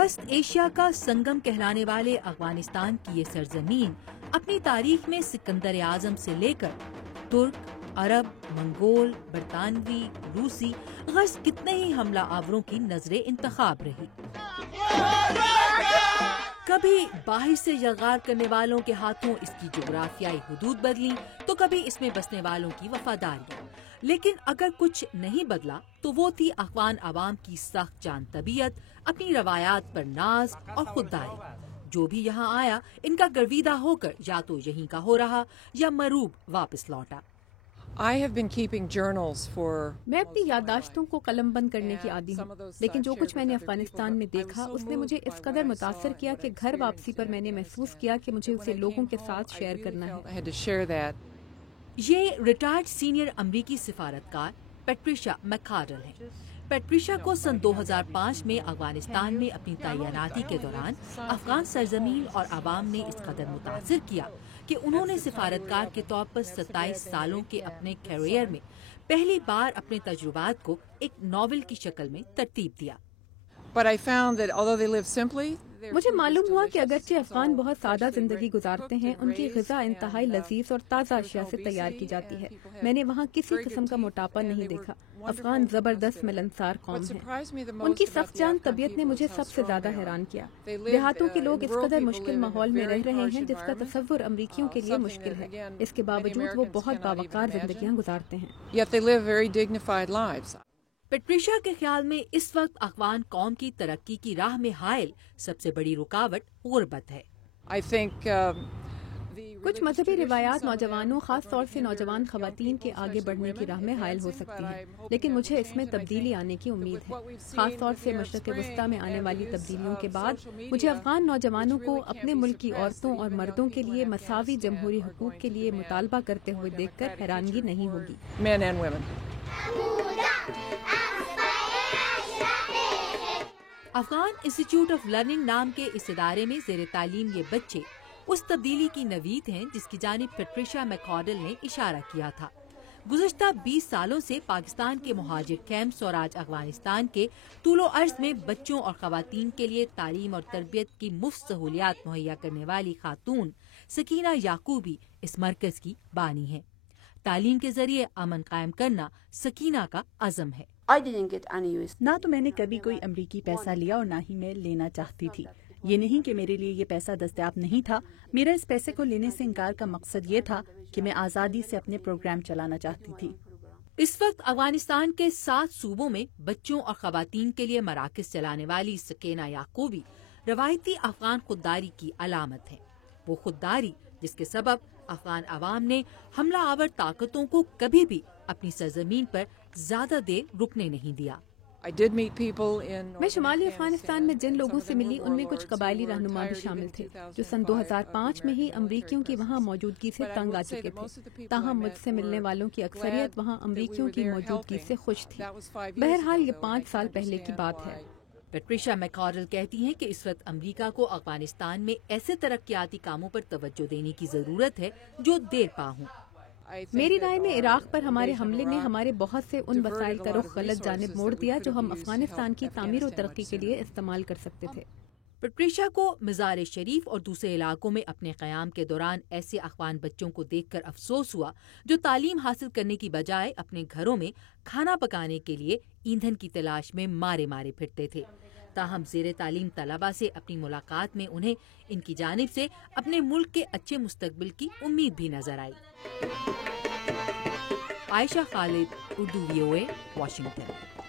وسط ایشیا کا سنگم کہلانے والے افغانستان کی یہ سرزمین اپنی تاریخ میں سکندر اعظم سے لے کر ترک، عرب، منگول، برطانوی، روسی غرض کتنے ہی حملہ آوروں کی نظر انتخاب رہی۔ کبھی باہر سے یلغار کرنے والوں کے ہاتھوں اس کی جغرافیائی حدود بدلیں تو کبھی اس میں بسنے والوں کی وفاداریاں، لیکن اگر کچھ نہیں بدلا تو وہ تھی افغان عوام کی سخت جان طبیعت، اپنی روایات پر ناز اور خودداری۔ جو بھی یہاں آیا ان کا گرویدہ ہو کر یا تو یہیں کا ہو رہا یا مروب واپس لوٹا۔ میں اپنی یادداشتوں کو قلم بند کرنے کی عادی ہوں، لیکن جو کچھ میں نے افغانستان میں دیکھا اس نے مجھے اس قدر متاثر کیا کہ گھر واپسی پر میں نے محسوس کیا کہ مجھے اسے لوگوں کے ساتھ شیئر کرنا ہے۔ یہ ریٹائرڈ سینئر امریکی سفارتکار پیٹریشا میکارڈل ہیں۔ پیٹریشا کو سن 2005 میں افغانستان میں اپنی تعیناتی کے دوران افغان سرزمین اور عوام نے اس قدر متاثر کیا کہ انہوں نے سفارتکار کے طور پر 27 سالوں کے اپنے کیریئر میں پہلی بار اپنے تجربات کو ایک ناول کی شکل میں ترتیب دیا۔ مجھے معلوم ہوا کہ اگرچہ افغان بہت سادہ زندگی گزارتے ہیں، ان کی غذا انتہائی لذیذ اور تازہ اشیاء سے تیار کی جاتی ہے۔ میں نے وہاں کسی قسم کا موٹاپا نہیں دیکھا۔ افغان زبردست ملنسار قوم ہے۔ ان کی سخت جان طبیعت نے مجھے سب سے زیادہ حیران کیا۔ دیہاتوں کے لوگ اس قدر مشکل ماحول میں رہ رہے ہیں جس کا تصور امریکیوں کے لیے مشکل ہے، اس کے باوجود وہ بہت باوقار زندگیاں گزارتے ہیں۔ پیٹریشا کے خیال میں اس وقت افغان قوم کی ترقی کی راہ میں حائل سب سے بڑی رکاوٹ غربت ہے۔ کچھ مذہبی روایات نوجوانوں، خاص طور سے نوجوان خواتین کے آگے بڑھنے کی راہ میں حائل ہو سکتی ہیں، لیکن مجھے اس میں تبدیلی آنے کی امید ہے۔ خاص طور سے مشرق وسطیٰ میں آنے والی تبدیلیوں کے بعد مجھے افغان نوجوانوں کو اپنے ملک کی عورتوں اور مردوں کے لیے مساوی جمہوری حقوق کے لیے مطالبہ کرتے ہوئے دیکھ کر حیرانگی نہیں ہوگی۔ افغان انسٹی ٹیوٹ آف لرننگ نام کے اس ادارے میں زیر تعلیم یہ بچے اس تبدیلی کی نوید ہیں جس کی جانب پیٹریشا میکارڈل نے اشارہ کیا تھا۔ گزشتہ 20 سالوں سے پاکستان کے مہاجر کیمپس اور آج افغانستان کے طول و عرض میں بچوں اور خواتین کے لیے تعلیم اور تربیت کی مفت سہولیات مہیا کرنے والی خاتون سکینہ یعقوبی اس مرکز کی بانی ہیں۔ تعلیم کے ذریعے امن قائم کرنا سکینہ کا عزم ہے۔ نہ تو میں نے کبھی کوئی امریکی پیسہ لیا اور نہ ہی میں لینا چاہتی تھی۔ یہ نہیں کہ میرے لیے یہ پیسہ دستیاب نہیں تھا، میرا اس پیسے کو لینے سے انکار کا مقصد یہ تھا کہ میں آزادی سے اپنے پروگرام چلانا چاہتی تھی۔ اس وقت افغانستان کے 7 صوبوں میں بچوں اور خواتین کے لیے مراکز چلانے والی سکینہ یعقوبی روایتی افغان خودداری کی علامت ہے۔ وہ خودداری جس کے سبب افغان عوام نے حملہ آور طاقتوں کو کبھی بھی اپنی سرزمین پر زیادہ دیر رکنے نہیں دیا۔ میں شمالی افغانستان میں جن لوگوں سے ملی ان میں کچھ قبائلی رہنما بھی شامل تھے جو سن 2005 میں ہی امریکیوں کی وہاں موجودگی سے تنگ آ چکے تھے، تاہم مجھ سے ملنے والوں کی اکثریت وہاں امریکیوں کی موجودگی سے خوش تھی۔ بہرحال یہ 5 سال پہلے کی بات ہے۔ پیٹریشا میکارڈل کہتی ہیں کہ اس وقت امریکہ کو افغانستان میں ایسے ترقیاتی کاموں پر توجہ دینے کی ضرورت ہے جو دیر پا ہوں۔ میری رائے میں عراق پر ہمارے حملے نے ہمارے بہت سے ان وسائل کا رخ غلط جانب موڑ دیا جو ہم افغانستان کی تعمیر و ترقی کے لیے استعمال کر سکتے تھے۔ پیٹریشا کو مزار شریف اور دوسرے علاقوں میں اپنے قیام کے دوران ایسے افغان بچوں کو دیکھ کر افسوس ہوا جو تعلیم حاصل کرنے کی بجائے اپنے گھروں میں کھانا پکانے کے لیے ایندھن کی تلاش میں مارے پھرتے تھے۔ تاہم زیر تعلیم طلباء سے اپنی ملاقات میں انہیں ان کی جانب سے اپنے ملک کے اچھے مستقبل کی امید بھی نظر آئی۔ عائشہ خالد، اردو VOA، واشنگٹن۔